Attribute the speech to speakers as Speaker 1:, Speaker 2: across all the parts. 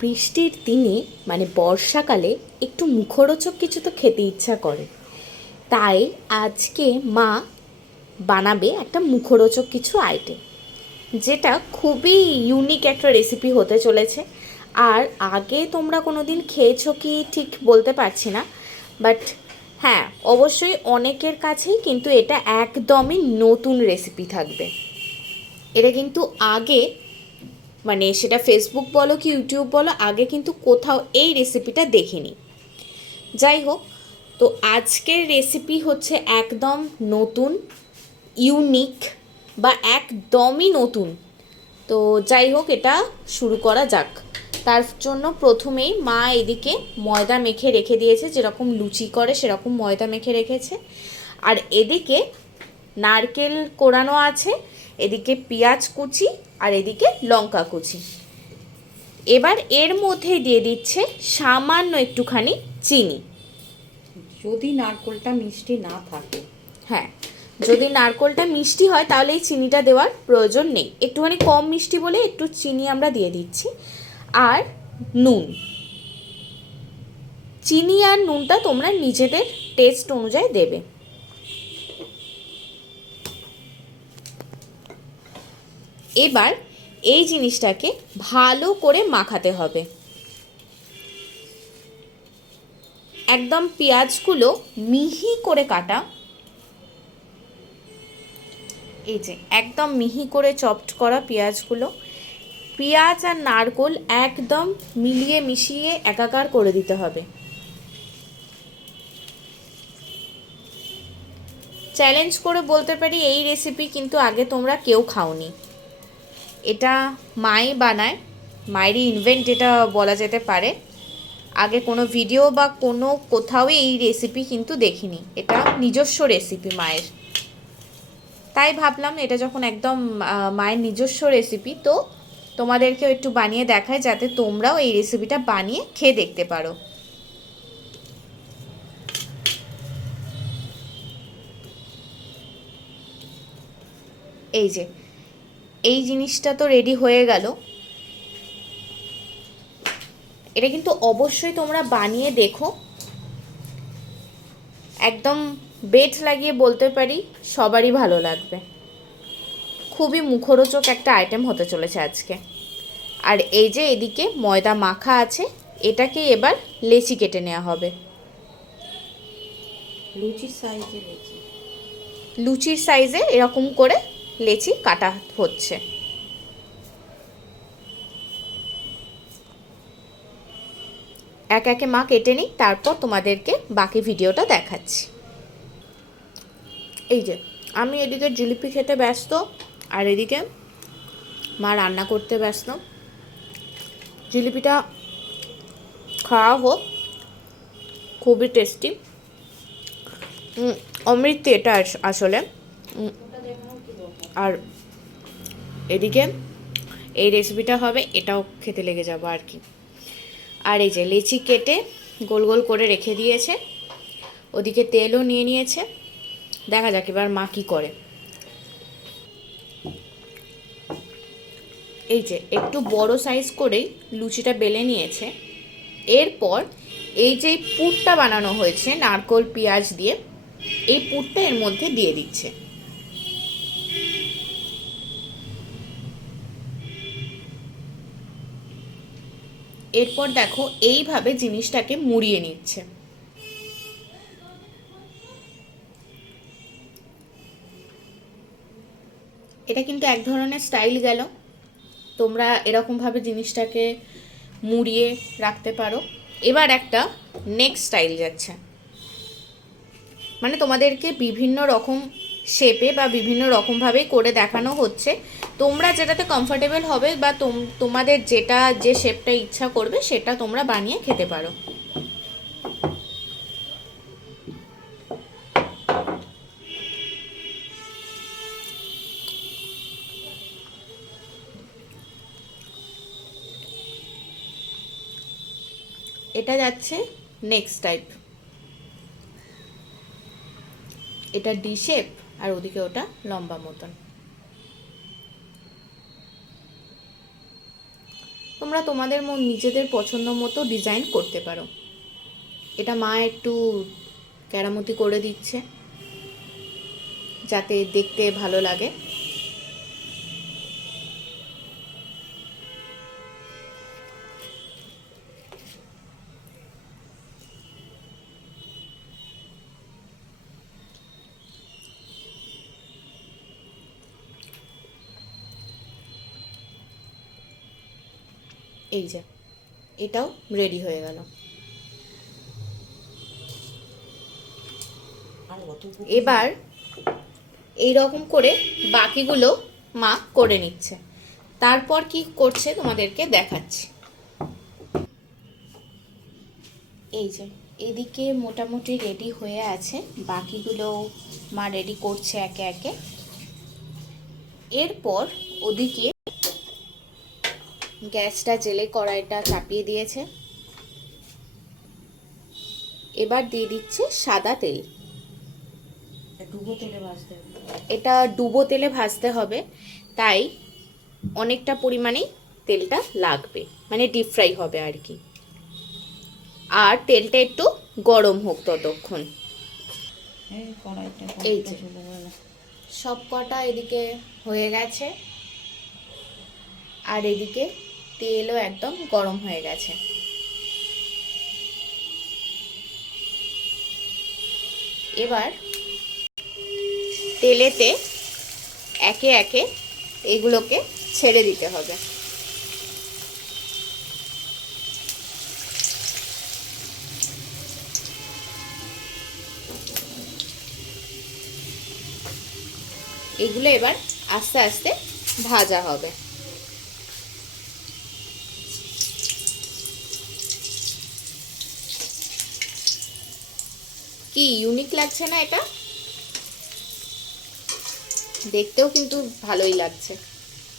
Speaker 1: বৃষ্টির দিনে মানে বর্ষাকালে, একটু মুখরোচক কিছু তো খেতে ইচ্ছা করে। তাই আজকে মা বানাবে একটা মুখরোচক কিছু আইটেম যেটা খুবই ইউনিক একটা রেসিপি হতে চলেছে। আর আগে তোমরা কোনো দিন খেয়েছো কি ঠিক বলতে পারছি না বাট হ্যাঁ অবশ্যই অনেকের কাছেই কিন্তু এটা একদমই নতুন রেসিপি থাকবে। এটা কিন্তু আগে মানে সেটা ফেসবুক বলো কি ইউটিউব বলো, আগে কিন্তু কোথাও এই রেসিপিটা দেখিনি। যাই হোক, তো আজকের রেসিপি হচ্ছে একদম নতুন ইউনিক বা একদমই নতুন। তো যাই হোক, এটা শুরু করা যাক। তার জন্য প্রথমেই মা এদিকে ময়দা মেখে রেখে দিয়েছে, যেরকম লুচি করে সেরকম ময়দা মেখে রেখেছে। আর এদিকে নারকেল কোরানো আছে এদিকে পেঁয়াজ কুচি আর এদিকে লঙ্কা কুচি। এবার এর মধ্যে দিয়ে দিচ্ছে সামান্য একটুখানি চিনি।
Speaker 2: যদি নারকোলটা মিষ্টি না থাকে।
Speaker 1: হ্যাঁ যদি নারকোলটা মিষ্টি হয় তাহলে এই চিনিটা দেওয়ার প্রয়োজন নেই। একটুখানি কম মিষ্টি বলে একটু চিনি আমরা দিয়ে দিচ্ছি। আর নুন। চিনি আর নুনটা তোমরা নিজেদের টেস্ট অনুযায়ী দেবে। এবার এই জিনিসটাকে ভালো করে মাখাতে হবে। একদম পেঁয়াজগুলো মিহি করে কাটা। এই যে, একদম মিহি করে চপড করা পেঁয়াজগুলো। পেঁয়াজ আর নারকোল একদম মিলিয়ে মিশিয়ে একাকার করে দিতে হবে। চ্যালেঞ্জ করে বলতে পারি, এই রেসিপি কিন্তু আগে তোমরা কেউ খাওনি। এটা মাই বানায় মায়েরই ইনভেন্ট এটা বলা যেতে পারে। আগে কোনো ভিডিও বা কোনো কোথাও এই রেসিপি কিন্তু দেখিনি। এটা নিজস্ব রেসিপি মায়ের। তাই ভাবলাম এটা যখন একদম মায়ের নিজস্ব রেসিপি তো তোমাদেরকেও একটু বানিয়ে দেখায় যাতে তোমরাও এই রেসিপিটা বানিয়ে খেয়ে দেখতে পারো। এই যে এই জিনিসটা তো রেডি হয়ে গেল। এটা কিন্তু অবশ্যই তোমরা বানিয়ে দেখো। একদম বেট লাগিয়ে বলতে পারি সবারই ভালো লাগবে। খুবই মুখরোচক একটা আইটেম হতে চলেছে আজকে। আর এই যে এদিকে ময়দা মাখা আছে এটাকে এবার লেচি কেটে নেওয়া হবে।
Speaker 2: লুচির সাইজে
Speaker 1: লুচির সাইজে এরকম করে লেচি কাটা হচ্ছে। এক একে মা কেটে নিই তারপর তোমাদেরকে বাকি ভিডিওটা দেখাচ্ছি। এই যে, আমি এদিকে জিলিপি খেতে ব্যস্ত, আর এদিকে মা রান্না করতে ব্যস্ত। জিলিপিটা খাওয়া হোক, খুবই টেস্টি অমৃত এটা আসলে। আর এদিকে এই রেসিপিটা হবে, এটাও খেতে লেগে যাব আর কি। আর এই যে লেচি কেটে গোল গোল করে রেখে দিয়েছে, ওদিকে তেলও নিয়ে নিয়েছে। দেখা যাক এবার মা কী করে। এই যে একটু বড় সাইজ করেই লুচিটা বেলে নিয়েছে। এরপর এই যে পুরটা বানানো হয়েছে, নারকোল, পেঁয়াজ দিয়ে, এই পুরটা এর মধ্যে দিয়ে দিচ্ছে। এরপর দেখো এইভাবে জিনিসটাকে মুড়িয়ে নিচ্ছে। এটা কিন্তু এক ধরনের স্টাইল গেল। তোমরা এরকমভাবে জিনিসটাকে মুড়িয়ে রাখতে পারো। এবার একটা নেক্সট স্টাইল যাচ্ছে। মানে তোমাদেরকে বিভিন্ন রকম শেপে বা বিভিন্ন রকমভাবে করে দেখানো হচ্ছে। তোমরা যেটাতে কমফোর্টেবল হবে বা তোম- তোমাদের যেটা, যে শেপটা ইচ্ছা করবে, সেটা তোমরা বানিয়ে খেতে পারো। এটা যাচ্ছে নেক্সট টাইপ এটা ডি শেপ আর ওদিকে ওটা লম্বা মতন। তোমরা তোমাদের মন নিজেদের পছন্দ মতো ডিজাইন করতে পারো। এটা মা একটু কেরামতি করে দিচ্ছে, যাতে দেখতে ভালো লাগে। এই যে এটাও রেডি হয়ে গেল। এবার এই রকম করে বাকিগুলো মা করে নিচ্ছে। তারপর কি করছে তোমাদেরকে দেখাচ্ছি। এই যে এদিকে মোটামুটি রেডি হয়ে আছে। বাকিগুলো মা রেডি করছে একে একে। এরপর ওদিকে গ্যাসটা জেলে কড়াইটা চাপিয়ে দিয়েছে। এবার দিয়ে দিচ্ছে সাদা তেল।
Speaker 2: ডুবো তেলে ভাজতে
Speaker 1: এটা ডুবো তেলে ভাজতে হবে তাই অনেকটা পরিমাণেই তেলটা লাগবে মানে ডিপ ফ্রাই হবে আর কি। আর তেলটা একটু গরম হোক ততক্ষণ।
Speaker 2: এই
Speaker 1: যে। সব কটা এদিকে হয়ে গেছে। আর এদিকে তেলও একদম গরম হয়ে গেছে। এবার তেলেতে একে একে এগুলোকে ছেড়ে দিতে হবে। এগুলো এবার আস্তে আস্তে ভাজা হবে। কি ইউনিক লাগছে না এটা? দেখতেও কিন্তু ভালোই লাগছে।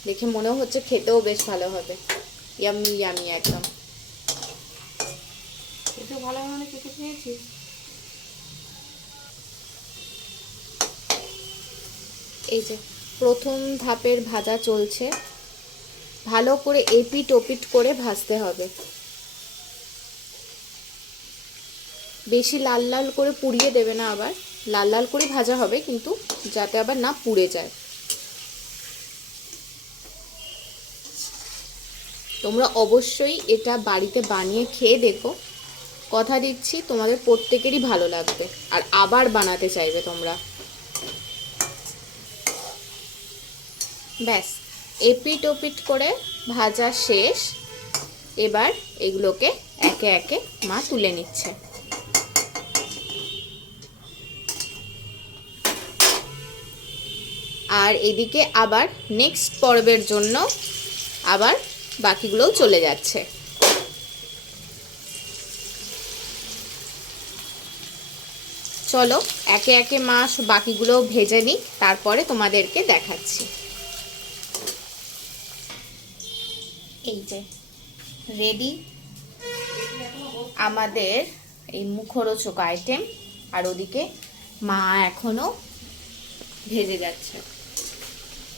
Speaker 1: দেখে মনেও হচ্ছে খেতেও বেশ ভালো হবে। ইয়ামি ইয়ামি একদম।
Speaker 2: ভালো মানে পেয়েছি
Speaker 1: এই যে প্রথম ধাপের ভাজা চলছে। ভালো করে এপিট ওপিট করে ভাজতে হবে। বেশি লাল লাল করে পুড়িয়ে দেবে না আবার। লাল লাল করে ভাজা হবে, কিন্তু যাতে আবার না পুড়ে যায়। তোমরা অবশ্যই এটা বাড়িতে বানিয়ে খেয়ে দেখো। কথা দিচ্ছি, তোমাদের প্রত্যেকেরই ভালো লাগবে। আর আবার বানাতে চাইবে তোমরা। ব্যাস, এপিট ওপিট করে ভাজা শেষ। এবার এগুলোকে একে একে মা তুলে নিচ্ছে। আর এদিকে আবার নেক্সট পর্বের জন্য আবার বাকিগুলোও চলে যাচ্ছে। চলো, একে একে মাছ বাকিগুলো ভেজে নিই, তারপরে তোমাদেরকে দেখাচ্ছি। এই যে রেডি আমাদের এই মুখরোচক আইটেম আর ওদিকে মা এখনও ভেজে যাচ্ছে।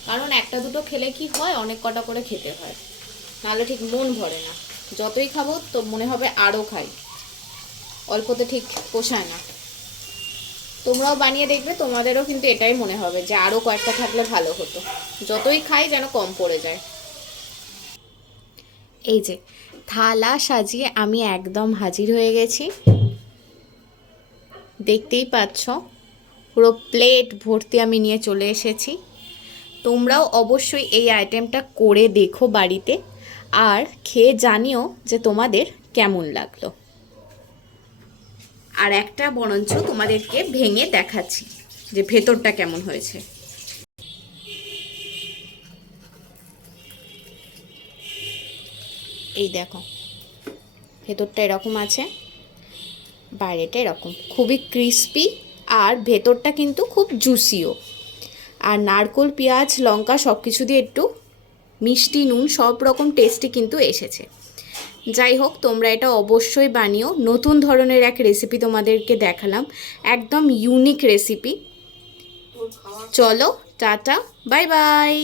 Speaker 1: কারণ একটা দুটো খেলে কি হয়, অনেক কটা করে খেতে হয়। নাহলে ঠিক মন ভরে না। যতই খাব, তো মনে হবে আরও খাই। অল্পতে ঠিক পোষায় না। তোমরাও বানিয়ে দেখবে, তোমাদেরও কিন্তু এটাই মনে হবে যে আরও কয়েকটা থাকলে ভালো হতো। যতই খাই যেন কম পড়ে যায়। এই যে, থালা সাজিয়ে আমি একদম হাজির হয়ে গেছি। দেখতেই পাচ্ছ, পুরো প্লেট ভর্তি আমি নিয়ে চলে এসেছি। তোমরাও অবশ্যই এই আইটেমটা করে দেখো বাড়িতে আর খেয়ে জানিও যে তোমাদের কেমন লাগল। আর একটা বরঞ্চ তোমাদেরকে ভেঙে দেখাচ্ছি যে ভেতরটা কেমন হয়েছে। এই দেখো, ভেতরটা এরকম আছে, বাইরেটা এরকম। খুবই ক্রিস্পি আর ভেতরটা কিন্তু খুব জুসিও আর নারকোল পেঁয়াজ লঙ্কা সব কিছু দিয়ে একটু মিষ্টি নুন সব রকম টেস্টি কিন্তু এসেছে। যাই হোক তোমরা এটা অবশ্যই বানিও। নতুন ধরনের এক রেসিপি তোমাদেরকে দেখালাম। একদম ইউনিক রেসিপি চলো টাটা বাই বাই